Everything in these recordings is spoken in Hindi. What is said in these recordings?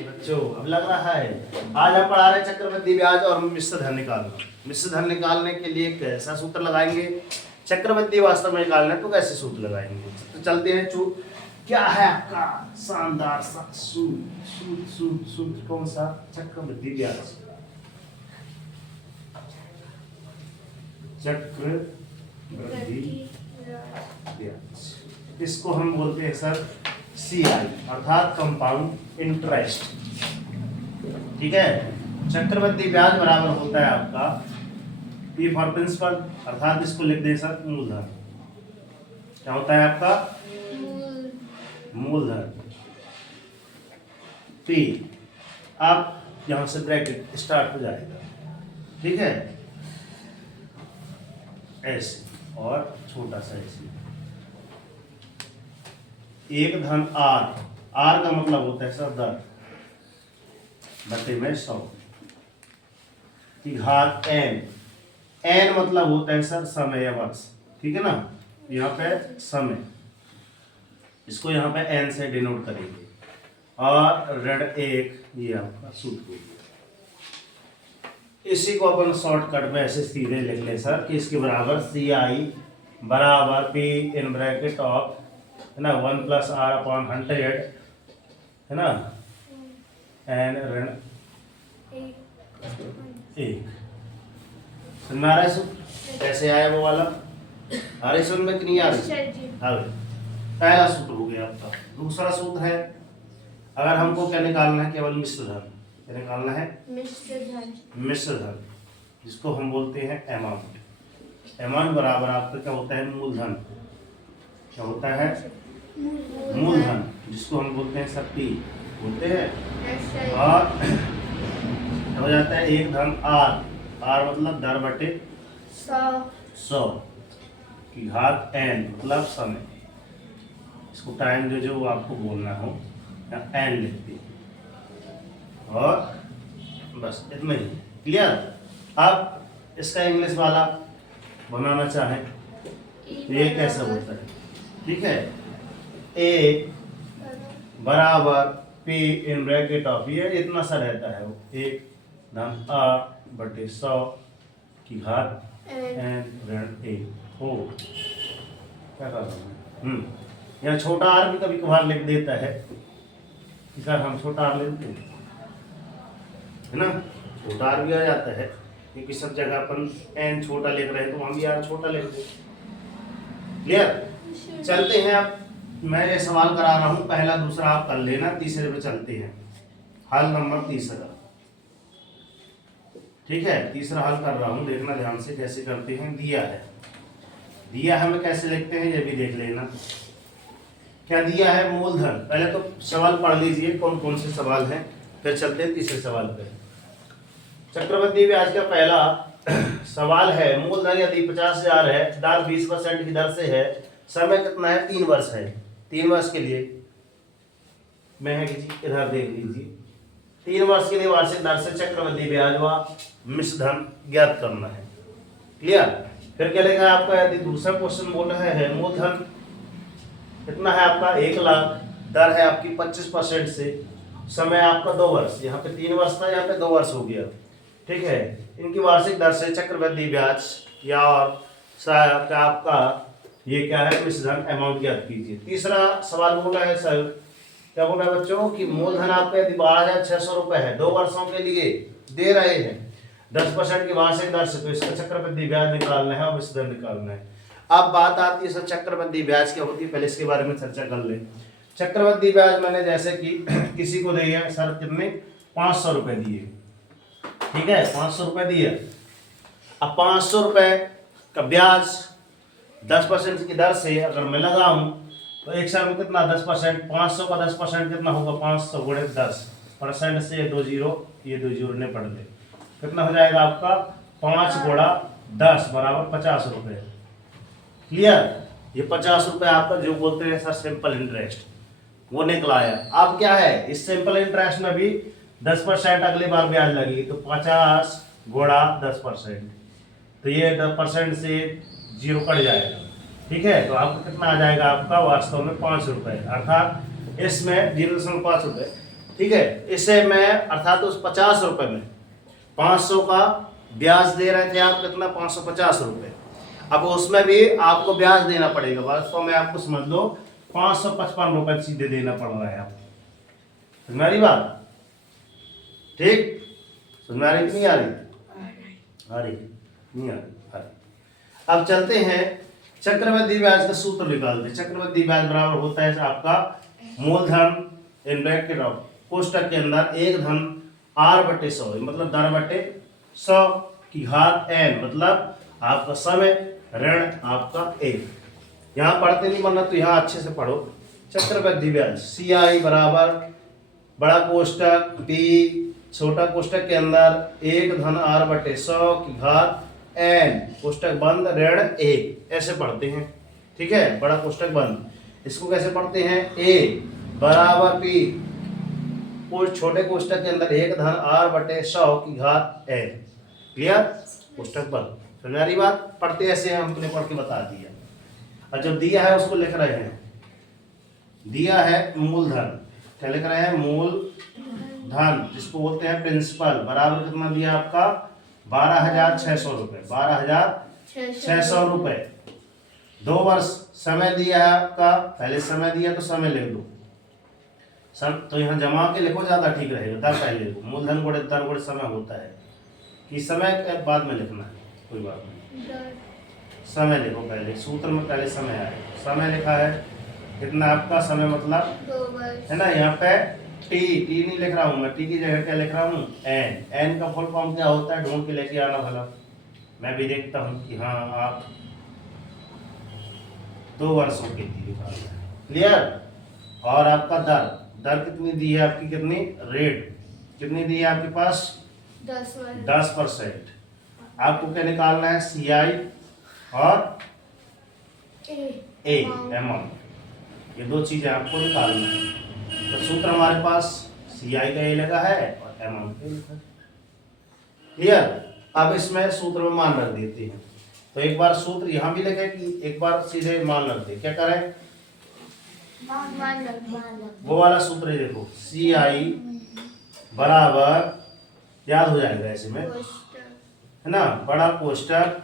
बच्चों अब लग रहा है आज हम पढ़ा रहे चक्रवृद्धि ब्याज और मिश्र धन निकालना। मिश्र धन निकालने के लिए कैसा सूत्र लगाएंगे, चक्रवृद्धि वास्तव में निकालना है तो कैसे सूत्र लगाएंगे। तो चलते हैं क्या है आपका शानदार सा सूत्र कौन सा, चक्रवृद्धि ब्याज। चक्रवृद्धि ब्याज इसको हम बोलते हैं सर CI अर्थात कंपाउंड इंटरेस्ट। ठीक है, चक्रवृद्धि ब्याज बराबर होता है आपका P फॉर प्रिंसिपल अर्थात इसको लिख दें सर मूलधन। क्या होता है आपका मूलधन P। आप यहां से ब्रैकेट स्टार्ट हो जाएगा। ठीक है, ऐसे और छोटा सा ऐसे एक धन R का मतलब होता है सर दर बटे में 100 की घात N मतलब होता है सर समय या वर्ष। ठीक है ना, यहाँ पे समय, इसको यहाँ पे N से डिनोट करेंगे और ऋण 1 ये आपका सूत्र हो गया। इसी को अपन शॉर्टकट में ऐसे सीधे लिख ले सर कि इसके बराबर CI बराबर P इन ब्रैकेट ऑफ है ना 1 + R/100 है ना एन ऋण 1। समझ में आ रहा है सूत्र कैसे आया वो वाला, आ रही समझ में कि नहीं आ रही। हाँ, पहला सूत्र हो गया आपका। दूसरा सूत्र है अगर हमको क्या निकालना है, केवल मिश्र धन। क्या निकालना है, मिश्र धन जिसको हम बोलते हैं अमाउंट बराबर आपका क्या होता है मूलधन। क्या होता है मूलधन जिसको हम बोलते हैं शक्ति बोलते हैं। और हो जाता है एक धन R मतलब दर बटे 100 की घात N मतलब समय। इसको टाइम जो आपको बोलना हो या N लिखते और बस इतना ही। क्लियर। अब इसका इंग्लिश वाला बनाना चाहें तो ये कैसे होता है। ठीक है, A बराबर P इन ब्रैकेट ऑफ ये इतना सा रहता है वो 1 धन R बटे 100 की घात N ऋण 1 हो। क्या कर रहा हूँ यहाँ छोटा R भी कभी कभार लिख देता है कि सर हम छोटा R लिखते हैं है ना, छोटा R भी आ जाता है क्योंकि सब जगह अपन N छोटा लिख रहे हैं तो हम भी R छोटा लिख दें। क्लियर। चलते हैं, अब मैं ये सवाल करा रहा हूं, पहला दूसरा आप कर लेना, तीसरे पे चलते हैं। हल नंबर तीसरा। ठीक है, तीसरा हल कर रहा हूं, देखना ध्यान से कैसे करते हैं। दिया है मैं कैसे लिखते हैं ये भी देख लेना। क्या दिया है मूलधन। पहले तो सवाल पढ़ लीजिए कौन कौन से सवाल हैं, फिर चलते हैं तीसरे सवाल पे। चक्रवृद्धि ब्याज का पहला सवाल है मूलधन यदि 50,000 है, दर 20% की दर से है, समय कितना है 3 वर्ष है। 3 वर्ष के लिए मैं इधर देख लीजिए, 3 वर्ष के लिए वार्षिक दर से चक्रवृद्धि ब्याज व मिश्र धन ज्ञात करना है। क्लियर। फिर क्या लिखा है आपका, यदि दूसरा क्वेश्चन बोल रहा है मूलधन कितना है आपका 1 लाख, दर है आपकी 25% से, समय आपका 2 वर्ष, यहाँ पे 3 वर्ष था यहाँ पे 2 वर्ष हो गया। ठीक है, इनकी वार्षिक दर से चक्रवृद्धि ब्याज या आपका ये क्या है मिश्र धन अमाउंट ज्ञात कीजिए। तीसरा सवाल बोला है सर, क्या बोला है बच्चों कि मूलधन आपका यदि 12,600 रुपए है, 2 वर्षों के लिए दे रहे हैं 10% की वार्षिक दर से, तो इसका चक्रवृद्धि ब्याज निकालना है और मिश्र धन निकालना है। अब बात आती है सर चक्रवृद्धि ब्याज क्या होती है, पहले इसके बारे में चर्चा कर ले। चक्रवृद्धि ब्याज मैंने जैसे कि किसी को दिए सर कितने 500 रुपए दिए। ठीक है, 500 रुपए दिए। अब 500 रुपए का ब्याज 10% की दर से अगर मैं लगाऊं तो एक साल में कितना 10%, 500 का 10% कितना होगा 500 गुणे 10% से 2 जीरो, ये 2 जीरो ने पढ़ ले, कितना हो जाएगा आपका 5 गुणा 10 बराबर 50 रुपए। क्लियर। ये 50 रुपए आपका जो बोलते हैं सर सिंपल इंटरेस्ट वो निकला है। अब क्या है इस सिंपल इंटरेस्ट में भी 10% अगली बार ब्याज लगेगी, तो 50 गुणा 10%, तो ये 10% से 0 कट जाएगा। ठीक है, तो आपका कितना आ जाएगा, आपका वास्तव में 5 रुपए, अर्थात इसमें 0.5 रुपए। ठीक है, इसे मैं अर्थात उस 50 रुपए में 500 का ब्याज दे रहे थे आप, कितना 550 रुपए। अब उसमें भी आपको ब्याज देना पड़ेगा, वास्तव में आपको समझ लो 555 रुपए सीधे देना पड़ रहा है आपको। समझ में आ रही बात? ठीक, समझ में आ रही कि नहीं आ रही? आ रही नहीं आ रही? अब चलते हैं चक्रवृद्धि ब्याज का सूत्र निकालते। चक्रवृद्धि ब्याज बराबर होता है आपका मूलधन इन ब्रैकेट ऑफ कोष्टक के अंदर 1 धन r/100, मतलब दर बटे 100 की घात n, मतलब आपका समय ऋण आपका 1। यहाँ पढ़ते नहीं बनना तो यहाँ अच्छे से पढ़ो। चक्रवृद्धि ब्याज CI बराबर बड़ा कोष्टक P छोटा कोष्टक के अंदर 1 धन r/100 की घात n कोष्टक बंद ऋण 1, ऐसे पढ़ते हैं। ठीक है, बड़ा कोष्टक बंद। इसको कैसे पढ़ते हैं? A बराबर P छोटे कोष्टक के अंदर 1 धन r/100 की घात n। क्लियर? कोष्टक बंद। समझ आ रही बात? पढ़ते ऐसे हैं, हमने पढ़ के बता दिया। और जब दिया है उसको लिख रहे हैं, दिया है मूलधन, क्या लिख रहे हैं? मूलधन, जिसको बोलते हैं प्रिंसिपल, बराबर कितना दिया आपका? 12,600 रुपए। 12,600 रुपए। 2 वर्ष समय दिया है आपका, पहले समय दिया तो समय लिख दो, तो यहाँ जमा के लिखो, ज्यादा ठीक रहेगा। दर पहले लिखो, मूलधन गुणे दर गुणे समय होता है कि समय बाद में लिखना है, कोई बात नहीं। समय लिखो पहले, सूत्र में पहले समय आए। समय लिखा है कितना आपका? समय मतलब 2 वर्ष है ना। यहाँ पे टी नहीं लिख रहा हूँ मैं, टी की जगह क्या लिख रहा हूँ? एन का फुल फॉर्म क्या होता है? ढूंढ के लेके आना भला, मैं भी देखता हूँ कि हाँ आप 2 वर्षों के लिए। क्लियर? और आपका दर कितनी दी है आपकी? कितनी रेट कितनी दी है आपके पास? 10%। आपको क्या निकालना है? CI और A अमाउंट, ये 2 चीजें आपको निकालनी है। तो सूत्र हमारे पास CI का ये लगा है और अमाउंट का लिखा है। क्लियर? अब इसमें सूत्र में मान रख देते हैं। तो एक बार सूत्र यहाँ भी लिखे कि एक बार सीधे मान रख दे। क्या करें? वो वाला सूत्र देखो, CI बराबर, याद हो जाएगा ऐसे में, है ना। बड़ा कोष्टक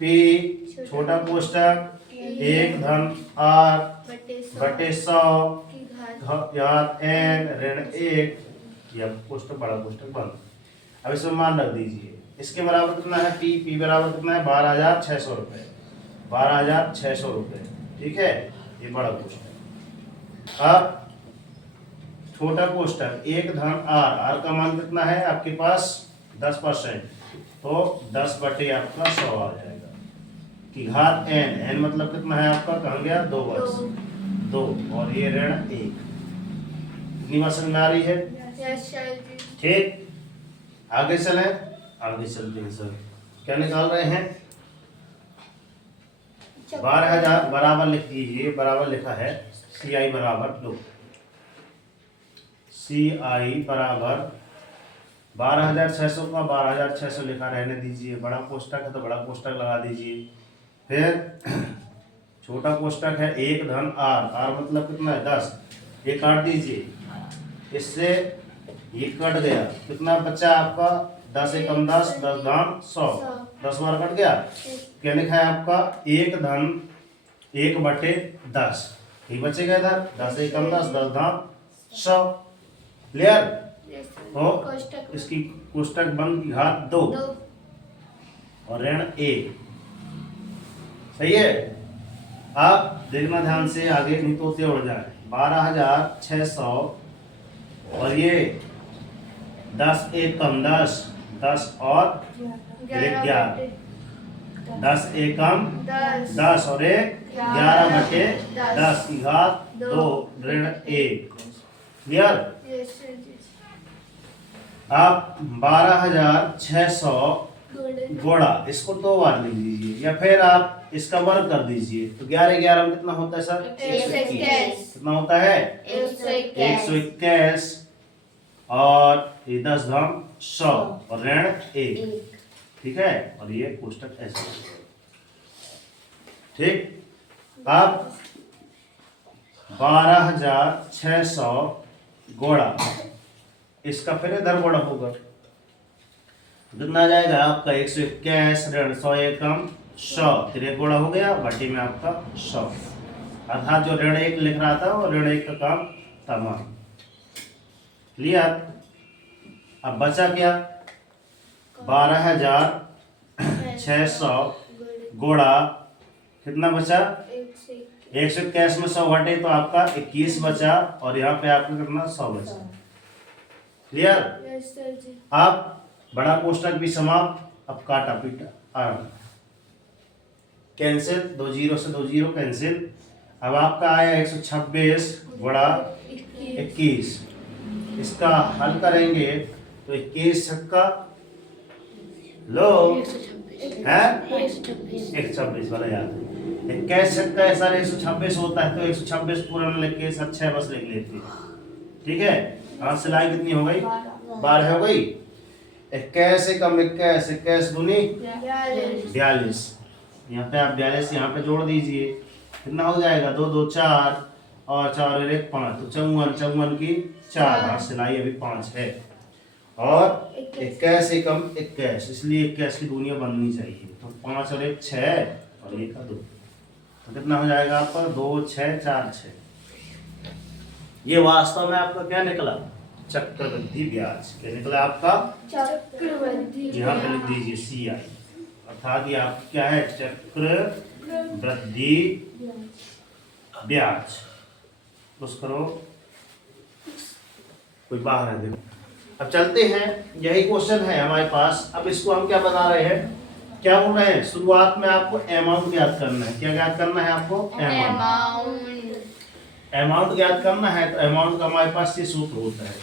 P छोटा कोष्टक 1 धन r/100 घात n ऋण 1, या कोष्टक बड़ा कोष्टक बंद। अब इसमें मान रख दीजिए। इसके बराबर कितना है? P बराबर कितना है? 12,600 रुपये। 12,600 रुपये। ठीक है, ये बड़ा कोष्टक। अब छोटा कोष्टक 1 धन r का मान कितना है आपके पास? 10%, तो 10 बटे आपका 100 आ जाएगा कि घात n मतलब कितना है आपका? कहाँ गया? 2 वर्ष, 2, और ये ऋण 1। इतनी बात समझ में आ रही है? ठीक, आगे चले। आगे चलते हैं सर, क्या निकाल रहे हैं? 12,000 बराबर लिख दीजिए, बराबर लिखा है CI बराबर, लो CI बराबर 12,600 का 12,600 लिखा रहने दीजिए। बड़ा कोष्टक है तो बड़ा कोष्टक लगा दीजिए। फिर छोटा कोष्टक है 1 धन r मतलब कितना है? 10, ये काट दीजिए, इससे ये कट गया, कितना बचा आपका? 10 एकम 10, 10 धाम 100, 10 बार कट गया। क्या लिखा है आपका? 1 धन 1/10, ये बचेगा इधर, 10 एकम 10, 10 धाम 100। क्लियर? तो इसकी कोष्टक बंद की घात 2 और ऋण 1। सही है? आप देखना ध्यान से, आगे नहीं तो उड़ जाए। 12,600 और ये 10 एकम 10, 10 और 11, 10 एकम 10 और 11/10 की घात 2 ऋण 1। क्लियर? आप 12,600 गुणा इसको 2 बार लिख दीजिए, या फिर आप इसका वर्ग कर दीजिए। तो 11 11 में कितना होता है सर? 121। कितना होता है? 121 और ये 10 धाम 100 और ऋण 1। ठीक है, और ये कोष्टक ऐसे। ठीक, अब 12,600 गुणा इसका फिर इधर गुणा होगा, कितना आ जाएगा आपका 121 ऋण 100 एकम 100, फिर एक गुणा हो गया बटे में आपका 100, अर्थात जो ऋण 1 लिख रहा था वो ऋण 1 का काम तमाम। क्लियर। अब बचा क्या, 12,600 गुणा कितना बचा 121 में 100 घटे तो आपका 21 बचा, और यहाँ पे आपका कितना 100 बचा। क्लियर। अब बड़ा कोष्टक भी समाप्त, अब काटा पीटा आराम, कैंसिल, 2 जीरो से 2 जीरो कैंसिल। अब आपका आया 126 गुणा 21, इसका हल करेंगे तो 21 छक्का लो है 126 वाला याद है, 21 छक्का है सर 126 होता है, तो 126 पूरा न लिख के सर 6 बस लिख लेते हैं। ठीक है, हाथ सिलाई कितनी हो गई 12 हो गई, 21 एकम 21, 21 दूनी 42, यहाँ पे आप 42 यहाँ पे जोड़ दीजिए, कितना हो जाएगा 2 2 4 और 4 और 1 5, तो 54 54 की 4, हाथ सिलाई अभी 5 है, और 21 एकम 21, इसलिए 21 की दूनिया बननी चाहिए, तो 5 और 1 6 और 1 का 2, तो कितना हो जाएगा आपका 2 6 4 6। ये वास्तव में आपका क्या निकला, चक्रवृद्धि ब्याज। क्या निकला आपका चक्रवृद्धि, यहाँ पे लिख दीजिए CI, अर्थात ये आप क्या है चक्रवृद्धि ब्याज। बस करो, कोई बाहर है देखो। अब चलते हैं, यही क्वेश्चन है हमारे पास। अब इसको हम क्या बना रहे हैं, क्या बोल रहे हैं, शुरुआत में आपको अमाउंट ज्ञात करना है। क्या ज्ञात करना है आपको, अमाउंट ज्ञात करना है। तो अमाउंट का हमारे पास ये सूत्र होता है,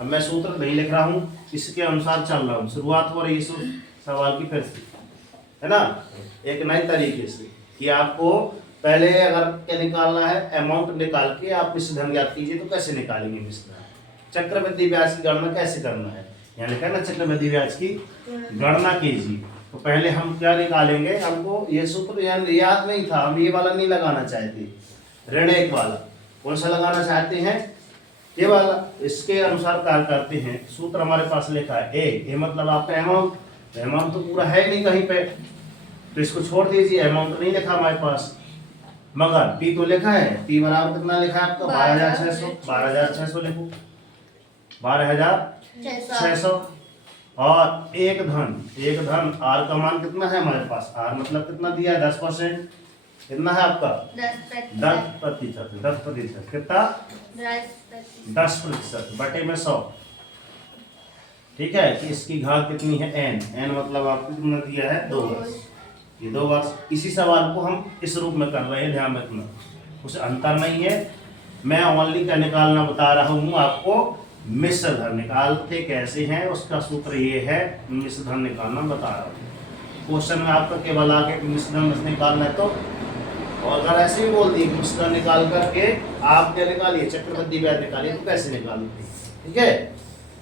अब मैं सूत्र नहीं लिख रहा हूँ, इसके अनुसार चल रहा हूँ। शुरुआत हो रही है सवाल की फिर से, है ना, एक नए तरीके से कि आपको पहले अगर क्या निकालना है, अमाउंट निकाल के आप मिश्र धन ज्ञात कीजिए। तो कैसे निकालेंगे मिश्र धन, चक्रवृद्धि ब्याज की गणना कैसे करना है, यानी कहना चक्रवृद्धि ब्याज की गणना कीजिए। तो पहले हम क्या निकालेंगे, हमको ये सूत्र याद नहीं था, हम ये वाला नहीं लगाना चाहते, ऋण 1 वाला। कौन सा लगाना चाहते हैं, ये वाला। इसके अनुसार कार्य करते हैं। सूत्र हमारे पास लिखा है ए मतलब आपका अमाउंट, अमाउंट तो पूरा है नहीं कहीं पे, तो इसको छोड़ दीजिए, अमाउंट नहीं लिखा हमारे पास, मगर पी तो लिखा है। पी बराबर कितना लिखा है आपका 12,600, 12,600 लिखो, 12,600, और एक धन आर का मान कितना है हमारे पास, आर मतलब कितना दिया है 10%, कितना है आपका 10%, 10% कितना 10% बटे में 100। ठीक है, कि इसकी घात कितनी है n, n मतलब आपको कितना दिया है 2 वर्ष, ये 2 वर्ष। इसी सवाल को हम इस रूप में कर रहे हैं, ध्यान रखना, कुछ अंतर नहीं है। मैं ओनली क्या निकालना बता रहा हूँ आपको, मिश्र धन निकालते कैसे हैं उसका सूत्र ये है, मिश्र धन निकालना बता रहा हूँ। क्वेश्चन में आपका केवल आके मिश्र धन निकालना है, तो और अगर ऐसे ही बोल दिए मिश्र धन निकाल करके आप क्या निकालिए, चक्रवृद्धि ब्याज निकालिए, तो कैसे निकालिए। ठीक है,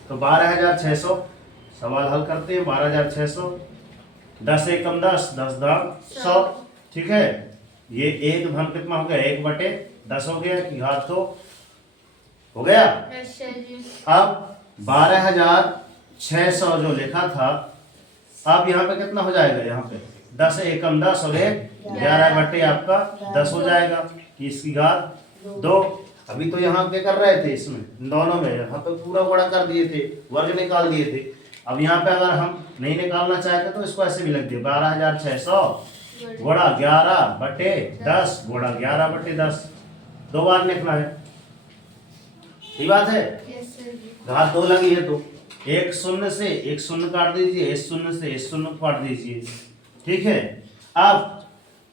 तो 12,600 सवाल हल करते हैं। 12,600, 10 एकम 10, 10 दाम 100। ठीक है, ये एक धन कितना हो गया 1 बटे 10 हो गया, की घात 2 हो गया। अब 12,600 जो लिखा था, अब यहाँ पे कितना हो जाएगा, यहाँ पे 10 एकम 10 और 1 11 बटे आपका 10 हो जाएगा, कि इसकी घात 2। अभी तो यहाँ क्या कर रहे थे, इसमें दोनों में यहाँ पे पूरा गुणा कर दिए थे, वर्ग निकाल दिए थे। अब यहाँ पे अगर हम नहीं निकालना चाहते तो इसको ऐसे भी लग दिए, 12,600 गुणा 11 बटे 10 गुणा 11 बटे 10, 2 बार लिखना है। सही बात है, घात 2 लगी है तो एक शून्य से एक शून्य काट दीजिए, इस शून्य से इस शून्य काट दीजिए। ठीक है, अब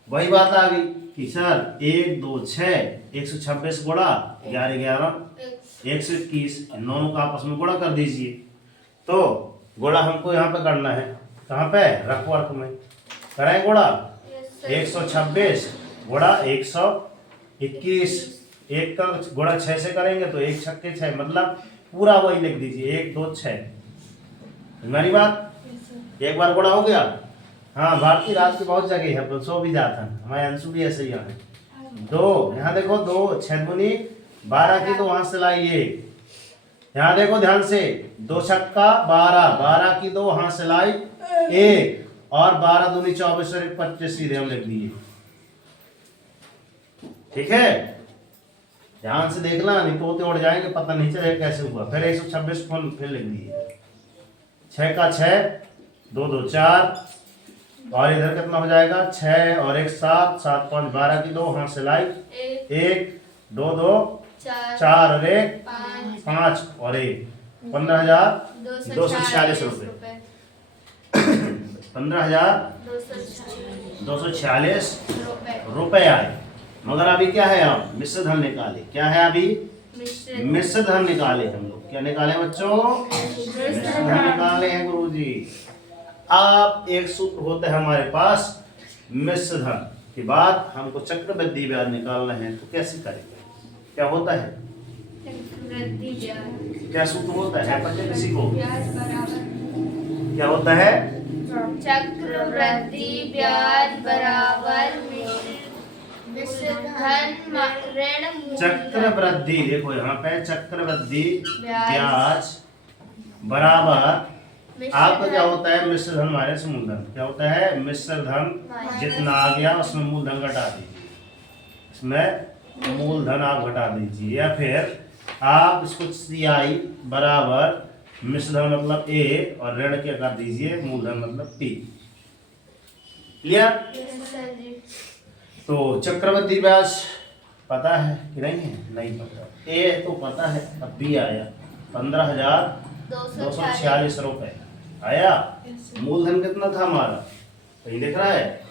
वही बात आ गई कि सर 1 2 6 126 गुणा 11 11 121, इन दोनों का आपस में गुणा कर दीजिए। तो गुणा हमको यहाँ पे करना है, कहाँ पे, रफवर्क में करें गुणा। 126 गुणा 121, 1 का गुणा 6 से करेंगे तो 1 छक्के 6, मतलब पूरा वही लिख दीजिए 1 2 6। हमारी बात, एक बार गुणा हो गया, हाँ, भारतीय रात की बहुत जगह है, सो भी जाता है, हमारे अंशु भी ऐसे ही है। 2 यहाँ देखो, 2 6 दूनी 12 की, तो वहां से लाइए। यहाँ देखो ध्यान से, 2 छक्का 12, 12 की 2 वहां से लाई 1, और 12 दूनी 24 और 25 सीधे हम लिख दिए। ठीक है, ध्यान से देखना, नहीं तो होते उड़ जाएंगे, पता नहीं चलेगा कैसे हुआ। फिर 126 फिर लिख दिए। 6 का 6, 2 2 4, और इधर कितना हो जाएगा, 6 और 1 7, 7 5 12 की 2 वहां से लाई 1, 2 2 4 और 1 5 और 1, 15,246 रुपए। 15,246 रुपए आए। मगर अभी क्या है, आप मिश्र धन निकाले। क्या है अभी, मिश्र धन निकाले हम लोग। क्या निकाले बच्चों, मिश्र धन निकाले हैं गुरुजी। अब एक सूत्र होता है हमारे पास मिश्र धन के बाद हमको चक्रवृद्धि ब्याज निकालना है, तो कैसे करेंगे, क्या होता है, क्या सूत्र होता है, पता किसी को, क्या होता है, चक्रवृद्धि ब्याज बराबर मिश्र धन ऋण मूलधन। चक्रवृद्धि, देखो यहाँ पे चक्रवृद्धि ब्याज बराबर आपका क्या होता है, मिश्र धन माइनस मूलधन। क्या होता है, मिश्र धन जितना आ गया उसमें मूलधन घटा दीजिए, इसमें मूलधन आप घटा दीजिए, या फिर आप इसको CI बराबर मिश्र धन मतलब A और ऋण क्या कर दीजिए, मूलधन मतलब P। क्लियर। तो चक्रवृद्धि ब्याज पता है कि नहीं है, नहीं पता, A तो पता है, अब B आया 15,246 रुपए आया। मूलधन कितना था हमारा, कहीं दिख रहा है,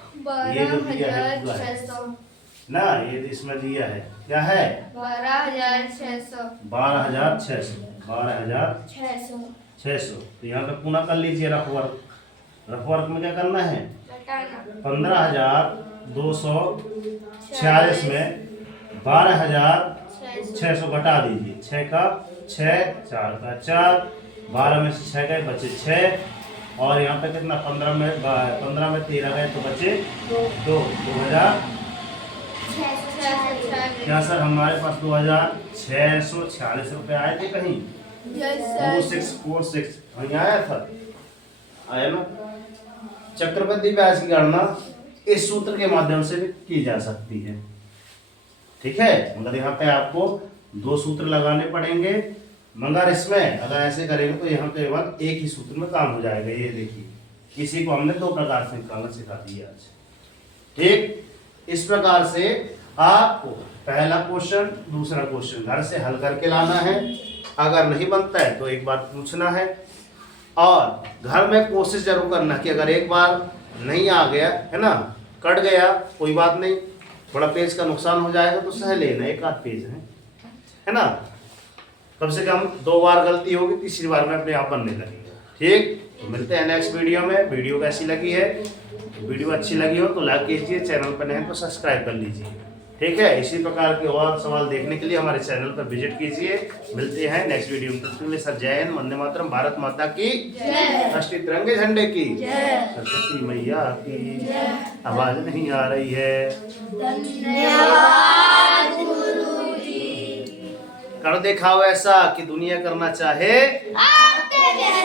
ये जो दिया है पूरा है ना, ये इसमें दिया है, क्या है, 12,600। 12,600। तो यहाँ पे पुनः कर लीजिए रफ वर्क। रफ वर्क में क्या करना है, 15,246 में 12,600 घटा दीजिए। 6 का 6, 4 का 4, 12 में से 6 गए बचे 6, और यहाँ पे कितना 15 में 13 गए तो बचे 2, 2000। क्या सर, हमारे पास 2,646 रुपए आए थे कहीं, 2646 कहीं आया था, आया ना। चक्रवृद्धि ब्याज की गणना इस सूत्र के माध्यम से भी की जा सकती है, ठीक है। मगर यहाँ पे आपको 2 सूत्र लगाने पड़ेंगे, मगर इसमें अगर ऐसे करेंगे तो यहाँ पे केवल एक ही सूत्र में काम हो जाएगा। ये देखिए, इसी को हमने 2 प्रकार से निकालना सिखा दिया आज, ठीक। इस प्रकार से आपको पहला क्वेश्चन, दूसरा क्वेश्चन घर से हल करके लाना है। अगर नहीं बनता है तो एक बार पूछना है, और घर में कोशिश जरूर करना कि अगर एक बार नहीं आ गया है ना, कट गया कोई बात नहीं, थोड़ा पेज का नुकसान हो जाएगा तो सह लेना, एक आध पेज है ना, कम से कम 2 बार गलती होगी, तीसरी बार में अपने आप बनने लगेगा, ठीक। तो मिलते हैं नेक्स्ट वीडियो में। वीडियो कैसी लगी है, वीडियो अच्छी लगी हो तो लाइक कीजिए, चैनल पर नए हैं तो सब्सक्राइब कर लीजिए, ठीक है। इसी प्रकार के और सवाल देखने के लिए हमारे चैनल पर विजिट कीजिए। मिलते हैं नेक्स्ट वीडियो में, तब तक के लिए सर जय हिंद, वंदे मातरम, भारत माता की जय, राष्ट्रीय तिरंगे झंडे की जय, सरस्वती मैया की आवाज नहीं आ रही है। धन्यवाद गुरुजी। कर दिखाओ ऐसा कि दुनिया करना चाहे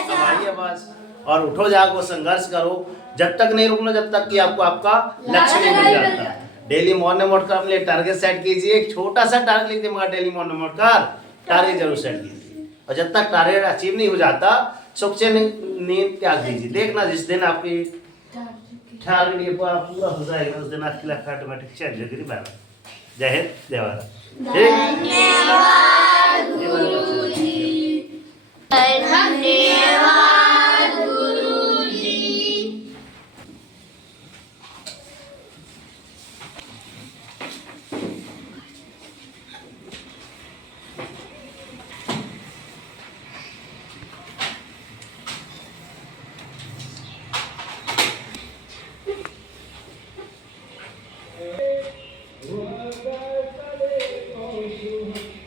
हमारी आवाज, और उठो जागो संघर्ष करो, जब तक नहीं रुकना जब तक कि आपको आपका लक्ष्य नहीं मिल जाता। डेली मॉर्निंग उठकर अपने लिए टारगेट सेट कीजिए, एक छोटा सा टारगेट लिखिए, मगर डेली मॉर्निंग उठकर टारगेट जरूर सेट कीजिए, और जब तक टारगेट अचीव नहीं हो जाता सुख से नींद त्याग दीजिए। देखना जिस दिन आपकी टारगेट ये पूरा हो जाएगा उस दिन आपकी लाइफ ऑटोमेटिक चेंज हो जाएगी। जय हिंद, जय भारत। धन्यवाद गुरुजी। धन्यवाद गुरुजी। What